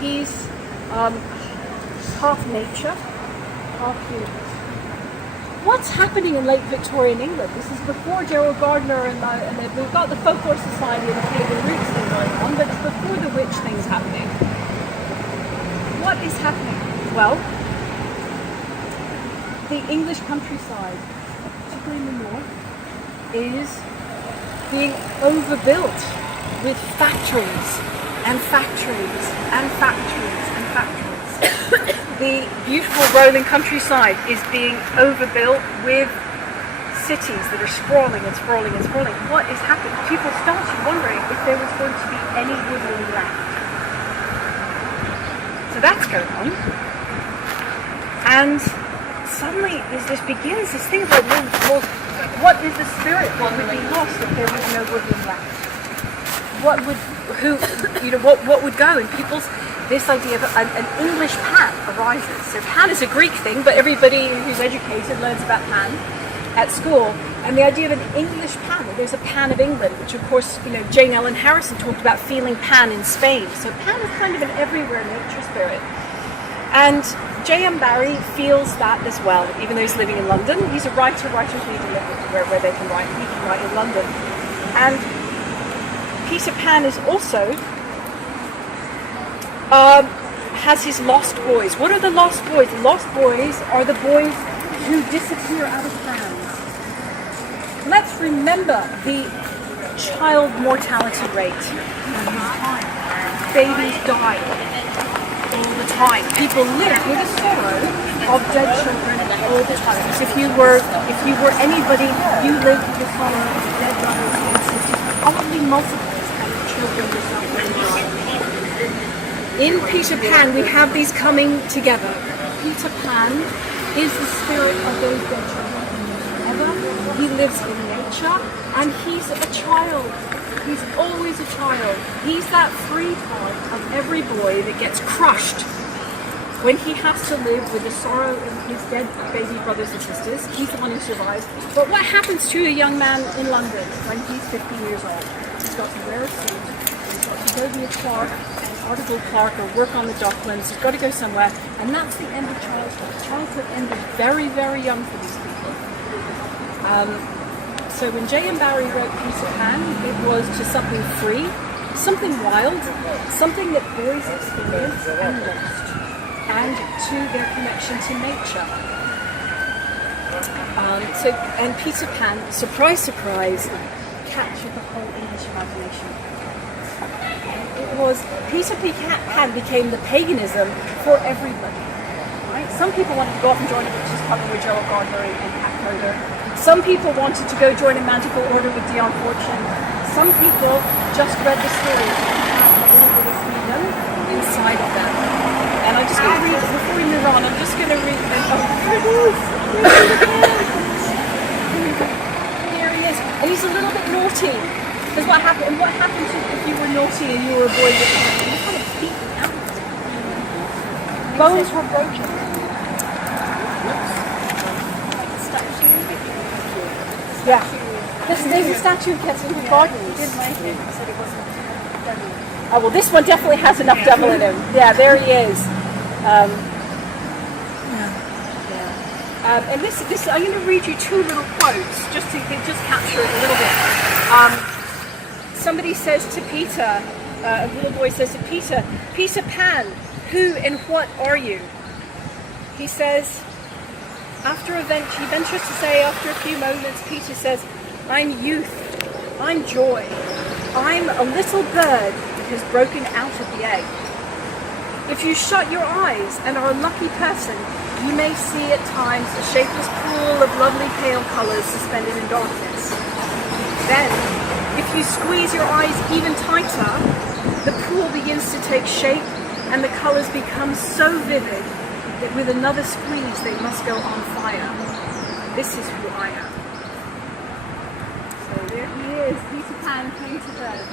He's half nature, half human. What's happening in late Victorian England? This is before Gerald Gardner and we've got the Folklore Society and the Pagan Roots thing going on, but it's before the witch thing's happening. What is happening? Well, the English countryside, particularly in the north, is being overbuilt with factories and factories and factories and factories. The beautiful rolling countryside is being overbuilt with cities that are sprawling and sprawling and sprawling. What is happening? People started wondering if there was going to be any woodland left. So that's going on. And suddenly this begins this thing about, well, what is the spirit? What would be lost if there was no woodland left? What would go? And people's, this idea of an English Pan arises. So Pan is a Greek thing, but everybody who's educated learns about Pan at school. And the idea of an English Pan, there's a Pan of England, which of course, Jane Ellen Harrison talked about feeling Pan in Spain. So Pan is kind of an everywhere nature spirit. And J.M. Barrie feels that as well, even though he's living in London. He's a writer, writers need to live where they can write. He can write in London. And Peter Pan is also has his lost boys. What are the lost boys? The lost boys are the boys who disappear out of hands. Let's remember the child mortality rate. Babies die all the time. People live with the sorrow of dead children all the time. So if you were anybody, you lived with the sorrow of dead brothers and sisters, probably multiples of children yourself. In Peter Pan, we have these coming together. Peter Pan is the spirit of those dead children. He lives in nature, and he's a child. He's always a child. He's that free part of every boy that gets crushed when he has to live with the sorrow of his dead baby brothers and sisters. He's the one who survives. But what happens to a young man in London when he's 15 years old? He's got to wear a suit. He's got to go be a clerk, an article clerk, or work on the Docklands. He's got to go somewhere. And that's the end of childhood. Childhood ended very, very young for these people. So when J.M. Barrie wrote Peter Pan, it was to something free, something wild, something that boys experienced and lost, and to their connection to nature. And Peter Pan, surprise, surprise, captured the whole English imagination. It was, Peter Pan became the paganism for everybody. Right? Some people wanted to go off and join a witches' coven with Gerald Gardner and Pat Coder. Some people wanted to go join a magical order with Dion Fortune. Some people just read the stories and had a little bit of freedom inside of them. And I'm just going to read, before we move on, I'm just going to read, here it is. Here he is. And he's a little bit naughty. Because what happened if you were naughty and you were a boy with him? You were kind of beaten out. Bones were broken. Yeah. There's a statue of Kettler Gardens. He didn't like it. He said it wasn't devil. Oh, well, this one definitely has enough devil in him. Yeah, there he is. And this, I'm going to read you two little quotes just to capture it a little bit. Somebody says to Peter, a little boy says to Peter, Peter Pan, who and what are you? He says, he ventures to say, after a few moments, Peter says, I'm youth, I'm joy, I'm a little bird that has broken out of the egg. If you shut your eyes and are a lucky person, you may see at times a shapeless pool of lovely pale colours suspended in darkness. Then, if you squeeze your eyes even tighter, the pool begins to take shape and the colours become so vivid that with another squeeze they must go on fire. This is who I am. So there he is, Peter Pan came to birth.